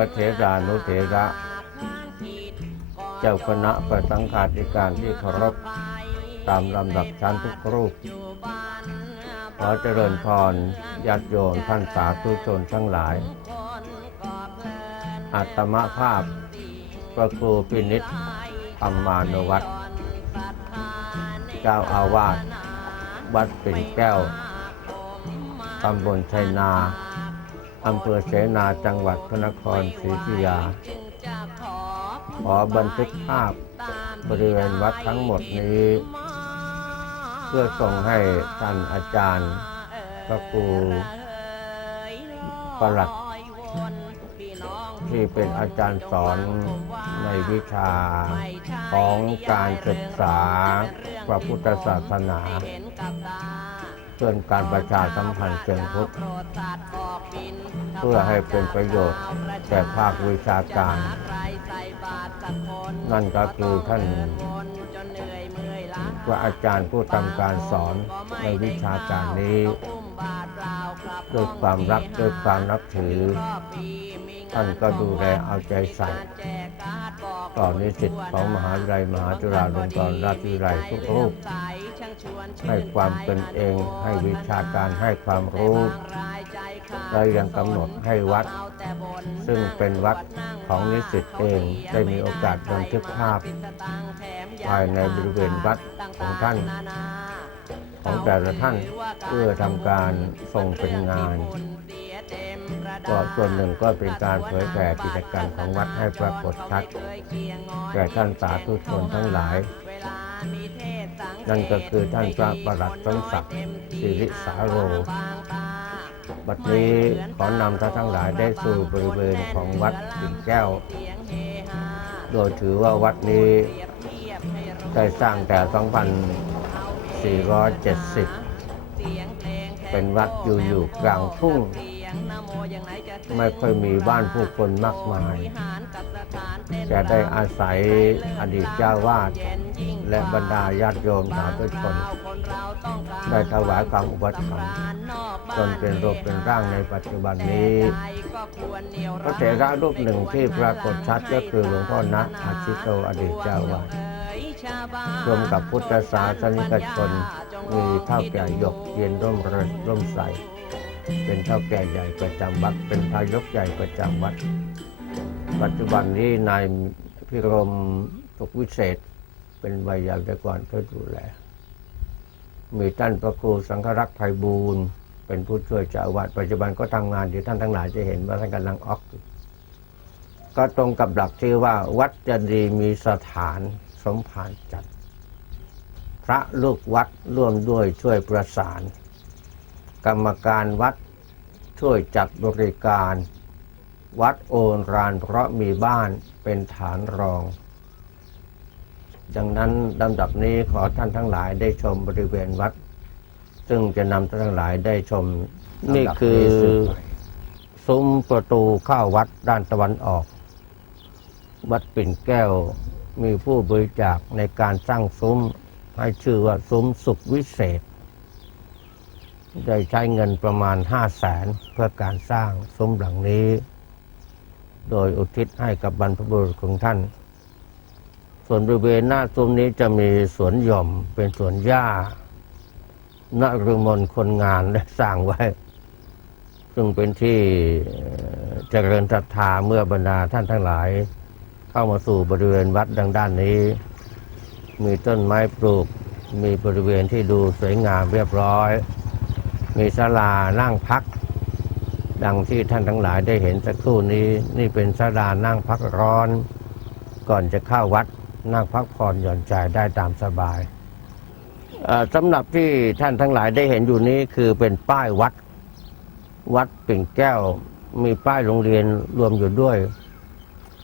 ระเถรานุเถระ เจ้าคณะประสังฆาธิการที่เคารพตามลำดับชั้นทุกรูป ขอเจริญพรญาติโยมท่านสาธุชนทั้งหลาย อัตมภาพพระครูพินิษธรรมานุวัตรเจ้าอาวาสวัดปิ่นแก้ว ตำบลชัยนา อำเภอเสนาจังหวัดพระนครศรีอยุธยา ขอบันทึกภาพบริเวณวัดทั้งหมดนี้ เพื่อส่งให้ท่านอาจารย์พระครูประหลัดที่เป็นอาจารย์สอนในวิชาของการศึกษาพระพุทธศาสนา เพื่อการประชาสัมพันธ์เชิงพุทธ เพื่อให้เป็นประโยชน์แก่ภาควิชาการ นั่นก็คือท่านพระอาจารย์ผู้ทำการสอนในวิชาการนี้ด้วยความรักด้วยความนับถือ ท่านก็ดูแลเอาใจใส่ต่อนิสิตของมหาวิทยาลัยมหาจุฬาลงกรณราชวิทยาลัยทุกรูปให้ความเป็นเองให้วิชาการให้ความรู้ และยังกำหนดให้วัด ซึ่งเป็นวัดของนิสิตเองได้มีโอกาสบันทึกภาพ ภายในบริเวณวัดของท่าน ของแต่ละท่านเพื่อทำการส่งเป็นงานก็ส่วนหนึ่งก็เป็นการเผยแผ่กิจการของวัดให้ปรากฏชัดแก่ท่านสาธุชนทั้งหลาย นั่นก็คือท่านพระประหลัดสมศักดิ์สิริสาโร บัดนี้ขอนำท่านทั้งหลายได้สู่บริเวณของวัดปิ่นแก้ว โดยถือว่าวัดนี้ได้สร้างแต่ 2470 เป็นวัดอยู่อยู่กลางทุ่ง ไม่ค่อยมีบ้านผู้คนมากมาย จะได้อาศัยอดีตเจ้าวาด และบรรดาญาติโยมสาธุชน ได้ถวายความอุปถัมภ์จนเป็นรูปเป็นร่างในปัจจุบันนี้พระเถระรูปหนึ่งที่ปรากฏชัดก็คือหลวงพ่อนะอาชิโตอดีตเจ้าวาดรวมกับพุทธศาสนิกชนมีเท่าแก่หยกเย็นร่มเริงร่มใส เป็นเท่าแก่ใหญ่ประจำวัด เป็นพายกใหญ่ประจำวัด ปัจจุบันนี้นายพิรมสุขวิเศษ เป็นวัยยาวักรเพื่อดูแล มีท่านพระครูสังฆรักษ์ไพบูลย์เป็นผู้ช่วยเจ้าอาวาสปัจจุบันก็ทำงานอยู่ท่านทั้งหลายจะเห็นว่าท่านกำลังออกก็ตรงกับหลักที่ว่าวัดจะดีมีสถานสมภารจัด พระลูกวัดร่วมด้วยช่วยประสาน กรรมการวัดช่วยจัดบริการ วัดโอนรานเพราะมีบ้านเป็นฐานรอง ดังนั้นลำดับนี้ขอท่านทั้งหลายได้ชมบริเวณวัด ซึ่งจะนำท่านทั้งหลายได้ชมนี่คือซุ้มประตูเข้าวัดด้านตะวันออก วัดปิ่นแก้วมีผู้บริจาคในการสร้างซุ้มให้ชื่อว่าซุ้มสุขวิเศษ ได้ใช้เงินประมาณห้าแสนเพื่อการสร้างซุ้มหลังนี้ โดยอุทิศให้กับบรรพบุรุษของท่าน ส่วนบริเวณหน้าซุ้มนี้จะมีสวนหย่อมเป็นสวนหญ้านรุมนคนงานได้สร้างไว้ ซึ่งเป็นที่เอ่อเจริญศรัทธาเมื่อบรรดาท่านทั้งหลาย เข้ามาสู่บริเวณวัดดังด้านนี้ มีต้นไม้ปลูก มีบริเวณที่ดูสวยงามเรียบร้อย มีศาลานั่งพัก ดังที่ท่านทั้งหลายได้เห็นสักครู่นี้ นี่เป็นศาลานั่งพักร้อน ก่อนจะเข้าวัด นั่งพักผ่อนหย่อนใจได้ตามสบายสำหรับที่ท่านทั้งหลายได้เห็นอยู่นี้คือเป็นป้ายวัด วัดปิ่งแก้ว มีป้ายโรงเรียนรวมอยู่ด้วย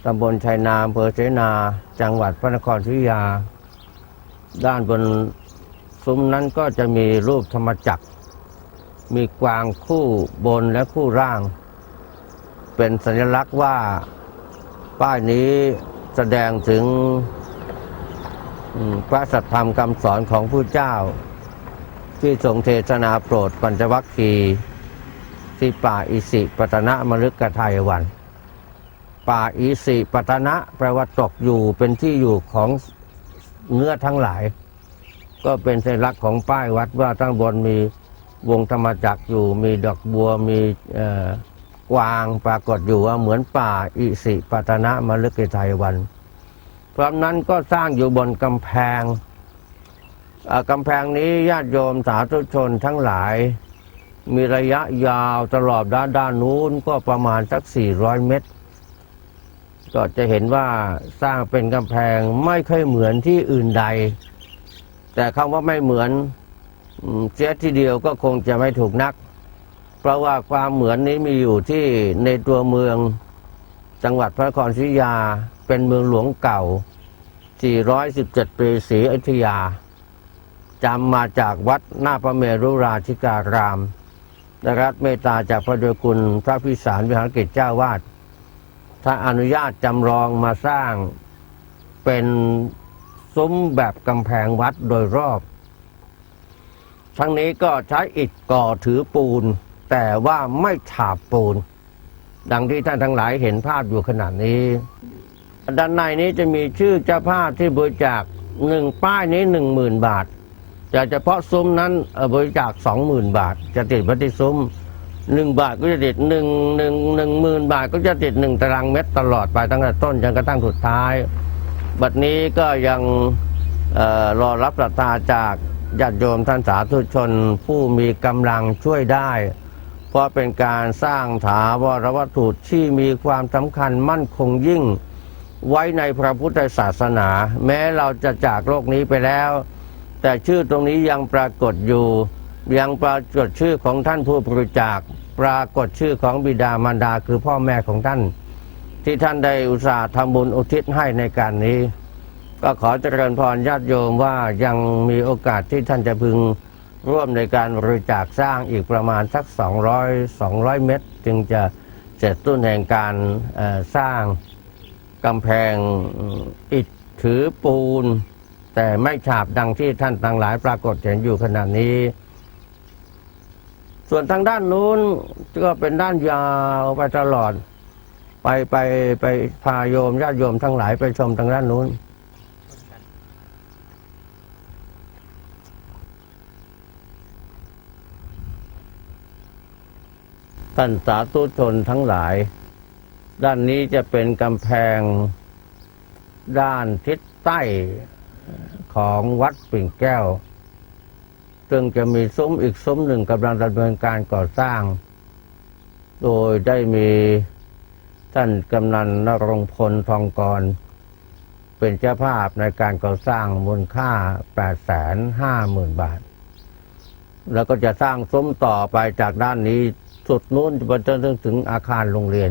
ตำบลชัยนาอำเภอเสนา จังหวัดพระนครศรีอยุธยา ด้านบนซุ้มนั้นก็จะมีรูปธรรมจักร มีกวางคู่บนและคู่ร่าง เป็นสัญลักษณ์ว่าป้ายนี้แสดงถึง พระสัทธรรมคำสอนของผู้เจ้า ที่ทรงเทศนาโปรดปัญจวัคคีที่ป่าอิสิปตนะมฤกไทยวัน ป่าอิสิปตนะแปลว่าตกอยู่เป็นที่อยู่ของเนื้อทั้งหลาย ก็เป็นสัญลักษณ์ของป้ายวัดว่าตั้งบนมีวงธรรมจักรอยู่ มีดอกบัวมีกวางปรากฏอยู่ว่าเหมือนป่าอิสิปตนะมฤกไทยวัน พร้อมนั้นก็สร้างอยู่บนกำแพงกำแพงนี้ญาติโยมสาธุชนทั้งหลาย มีระยะยาวตลอดด้านด้านนู้นก็ประมาณสัก 400 เมตร ก็จะเห็นว่าสร้างเป็นกำแพงไม่ค่อยเหมือนที่อื่นใด แต่คำว่าไม่เหมือนเสียทีเดียวก็คงจะไม่ถูกนัก เพราะว่าความเหมือนนี้มีอยู่ที่ในตัวเมืองจังหวัดพระนครศรีอยุธยา เป็นเมืองหลวงเก่า 417 ปีศรีอยุธยาจำมาจากวัดหน้าพระเมรุราธิการามได้รับเมตตาจากพระเดชคุณพระพิสารวิหารกิจเจ้าวาดถ้าอนุญาตจำลองมาสร้างเป็นซุ้มแบบกำแพงวัดโดยรอบ ทั้งนี้ก็ใช้อิฐก่อถือปูน แต่ว่าไม่ฉาบปูน ดังที่ท่านทั้งหลายเห็นภาพอยู่ขนาดนี้ ด้านในนี้จะมีชื่อเจ้าภาพที่บริจาคหนึ่งป้ายนี้หนึ่งหมื่นบาทแต่เฉพาะซุ้มนั้นบริจาคสองหมื่นบาท จะติดไว้ที่ซุ้มหนึ่งบาทก็จะติดหนึ่งหนึ่งหนึ่งหมื่นบาทก็จะติดหนึ่งตารางเมตรตลอดไปตั้งแต่ต้นจนกระทั่งสุดท้าย บัดนี้ก็ยังเออรอรับศรัทธาจากญาติโยมท่านสาธุชนผู้มีกำลังช่วยได้ เพราะเป็นการสร้างถาวรวัตถุที่มีความสำคัญมั่นคงยิ่ง ไว้ในพระพุทธศาสนา แม้เราจะจากโลกนี้ไปแล้ว แต่ชื่อตรงนี้ยังปรากฏอยู่ ยังปรากฏชื่อของท่านผู้บริจาค ปรากฏชื่อของบิดามารดาคือพ่อแม่ของท่าน ที่ท่านได้อุตส่าห์ทำบุญอุทิศให้ในการนี้ ก็ขอเจริญพรญาติโยมว่ายังมีโอกาสที่ท่านจะพึงร่วมในการบริจาคสร้างอีกประมาณสัก 200 200 เมตร จึงจะเสร็จต้นแห่งการสร้าง กำแพงอิฐถือปูน แต่ไม่ฉาบดังที่ท่านต่างหลายปรากฏเห็นอยู่ขณะนี้ ส่วนทางด้านนู้นก็เป็นด้านยาวไปตลอด ไปไปไปพาโยมญาติโยมทั้งหลายไปชมทางด้านนู้นท่านสาธุชนทั้งหลาย ด้านนี้จะเป็นกำแพงด้านทิศใต้ของวัดปิ่นแก้ว ซึ่งจะมีซุ้มอีกซุ้มหนึ่งกำลังดำเนินการก่อสร้าง โดยได้มีท่านกำนันนรงพลทองกร เป็นเจ้าภาพในการก่อสร้างมูลค่า 850,000 บาท แล้วก็จะสร้างซุ้มต่อไปจากด้านนี้สุดนู้นไปจนถึงอาคารโรงเรียน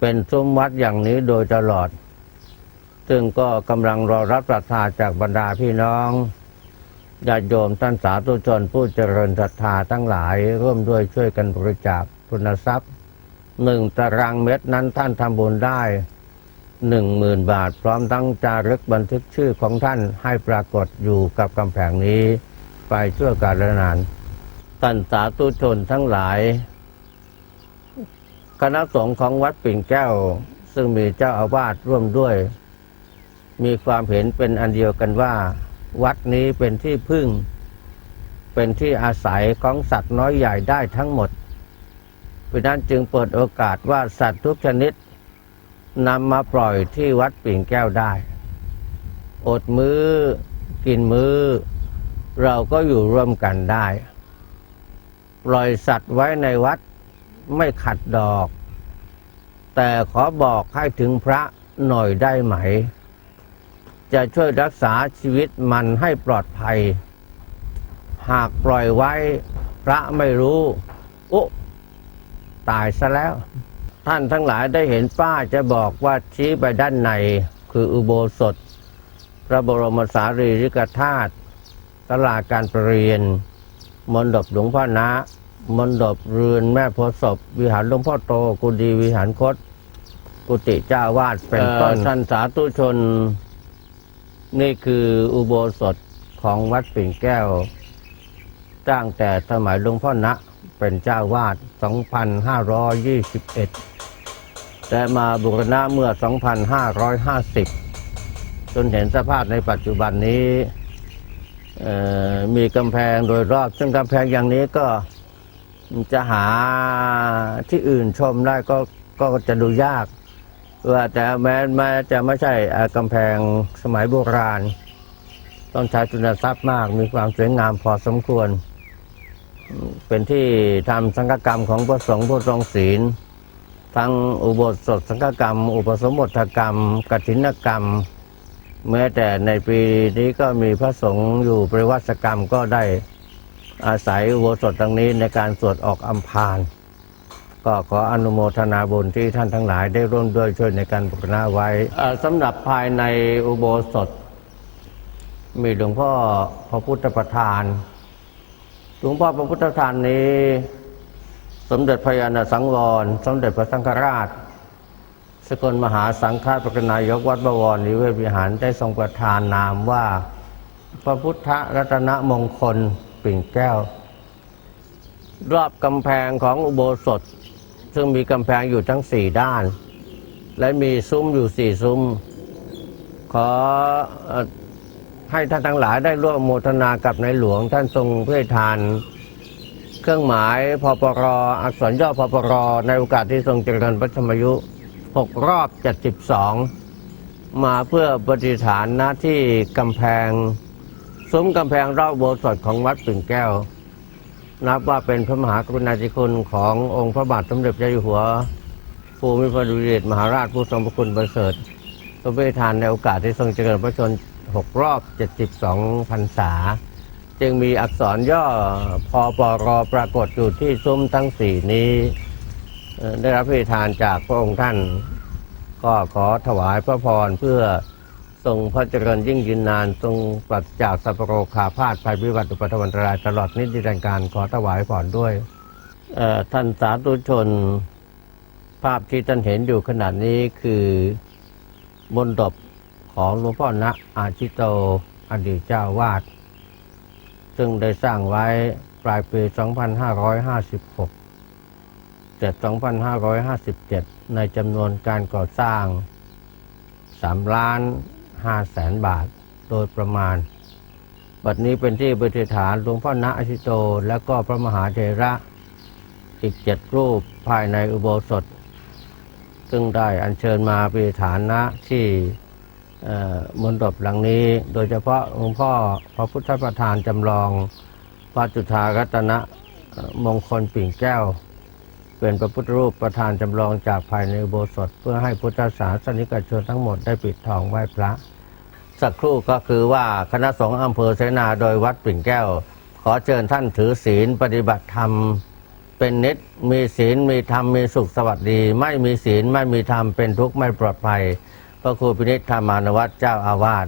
เป็นซุ้มวัดอย่างนี้โดยตลอด ซึ่งก็กำลังรอรับศรัทธาจากบรรดาพี่น้องญาติโยมท่านสาธุชนผู้เจริญศรัทธาทั้งหลายร่วมด้วยช่วยกันบริจาคทุนทรัพย์หนึ่งตารางเมตรนั้นท่านทำบุญได้หนึ่งหมื่นบาท พร้อมทั้งจารึกบันทึกชื่อของท่านให้ปรากฏอยู่กับกำแพงนี้ ไปชั่วกาลนานท่านสาธุชนทั้งหลาย คณะสงฆ์ของวัดปิ่นแก้ว ซึ่งมีเจ้าอาวาสร่วมด้วย มีความเห็นเป็นอันเดียวกันว่า วัดนี้เป็นที่พึ่ง เป็นที่อาศัยของสัตว์น้อยใหญ่ได้ทั้งหมดเพราะนั้นจึงเปิดโอกาสว่าสัตว์ทุกชนิดนำมาปล่อยที่วัดปิ่นแก้วได้ อดมือ้อ กินมือ้อ เราก็อยู่ร่วมกันได้ ปล่อยสัตว์ไว้ในวัด ไม่ขัดดอก แต่ขอบอกให้ถึงพระหน่อยได้ไหม จะช่วยรักษาชีวิตมันให้ปลอดภัย หากปล่อยไว้พระไม่รู้โอ้ตายซะแล้ว ท่านทั้งหลายได้เห็นป้าจะบอกว่าชี้ไปด้านในคืออุโบสถ พระบรมสารีริกธาตุตลาดการประเรียนมณฑปหลวงพ่อนะ มณฑปเรือนแม่โพธิ์ศพวิหารหลวงพ่อโตกุฏิวิหารคต กุฏิเจ้าวาดเป็นต้นท่านสาธุชน นี่คืออุโบสถของวัดปิ่นแก้วตั้งแต่สมัยหลวงพ่อนะเป็นเจ้าวาด 2521 แต่มาบุรณะเมื่อ 2550 จนเห็นสภาพในปัจจุบันนี้มีกำแพงโดยรอบ ซึ่งกำแพงอย่างนี้ก็ จะหาที่อื่นชมได้ก็ก็จะดูยากว่าแต่แม้แม้จะไม่ใช่กำแพงสมัยโบราณ ต้องใช้ทุนทรัพย์มากมีความสวยงามพอสมควร เป็นที่ทำสังฆกรรมของพระสงฆ์ผู้ทรงศีล ทั้งอุโบสถสังฆกรรม อุปสมบทกรรมกฐินกรรม แม้แต่ในปีนี้ก็มีพระสงฆ์อยู่ปริวัติกรรมก็ได้ อาศัยอุโบสถตรงนี้ในการสวดออกอัมพานก็ขออนุโมทนาบุญที่ท่านทั้งหลายได้ร่วมด้วยช่วยในการบูรณะไว้สำหรับภายในอุโบสถ มีหลวงพ่อพระพุทธประธาน หลวงพ่อพระพุทธประธานนี้ สมเด็จพระยาณสังวร สมเด็จพระสังฆราช สกลมหาสังฆาปกนายกวัดบวรนิเวศวิหารได้ทรงประทานนามว่า พระพุทธรัตนมงคล ปิ่นแก้ว รอบกำแพงของอุโบสถ ซึ่งมีกำแพงอยู่ทั้งสี่ด้าน และมีซุ้มอยู่สี่ซุ้ม ขอให้ท่านทั้งหลายได้ร่วมโมทนากับในหลวงท่านทรงเพระราชทาน เครื่องหมายพปรอักษรย่อพปรในโอกาสที่ทรงเจริญพระชรมอายุ6รอบ72มาเพื่อปฏิฐานหน้าที่กำแพง ซุ้มกำแพงรอบโบสถ์ของวัดปิ่นแก้ว นับว่าเป็นพระมหากรุณาธิคุณขององค์พระบาทสมเด็จพระเจ้าอยู่หัว ภูมิพระดุริยเดชมหาราชผู้ทรงพระคุณประเสริฐทรงพระราชทานในโอกาสที่ทรงเจริญพระชน6รอบ 72พรรษา จึงมีอักษรย่อพอปรปรากฏอยู่ที่ซุ้มทั้งสี่นี้ ได้รับพระทานจากพระองค์ท่าน ก็ขอถวายพระพรเพื่อ ทรงพระเจริญยิ่งยืนนาน ทรงปราศจากสัพโรคาพาธภัยพิบัติอุปัตวันตรายตลอดนิรันดร์การขอถวายพรด้วยท่านสาธุชน ภาพที่ท่านเห็นอยู่ขนาดนี้คือมนดบของหลวงพ่อณอาชิโตอดีตเจ้าวาด ซึ่งได้สร้างไว้ปลายปี 2556แต่2557 ในจำนวนการก่อสร้าง 3 ล้าน 5แสนบาทโดยประมาณ บัดนี้เป็นที่ประดิษฐานหลวงพ่อณอชิโต และก็พระมหาเถระอีกเจ็ดรูปภายในอุโบสถ ซึ่งได้อัญเชิญมาประดิษฐานณที่มณฑปหลังนี้ โดยเฉพาะหลวงพ่อพระพุทธประธานจำลองพระจุฑารัตนะมงคลปิ่นแก้ว เป็นพระพุทธรูปประธานจำลองจากภายในอุโบสถ เพื่อให้พุทธศาสนิกชนทั้งหมดได้ปิดทองไหว้พระ สักครู่ก็คือว่าคณะสงฆ์อำเภอเสนาโดยวัดปิ่นแก้ว ขอเชิญท่านถือศีลปฏิบัติธรรม เป็นนิดมีศีลมีธรรมมีสุขสวัสดี ไม่มีศีลไม่มีธรรมเป็นทุกข์ไม่ปลอดภัย พระครูพินิจธรรมานวัตรเจ้าอาวาส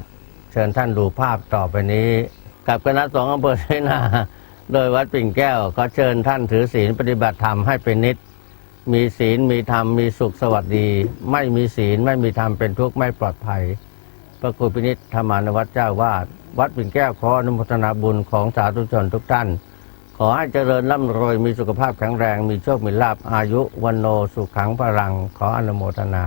เชิญท่านดูภาพต่อไปนี้ กับคณะสงฆ์อำเภอเสนา โดยวัดปิ่นแก้วขอเชิญท่านถือศีลปฏิบัติธรรมให้เป็นนิดมีศีลมีธรรมมีสุขสวัสดี ไม่มีศีลไม่มีธรรมเป็นทุกข์ไม่ปลอดภัย พระครูพินิจธรรมานวัตรเจ้าวาดวัดปิ่นแก้วขออนุโมทนาบุญของสาธุชนทุกท่าน ขอให้เจริญร่ำรวยมีสุขภาพแข็งแรง มีโชคมีลาภอายุวันโนสุขังพลัง ขออนุโมทนา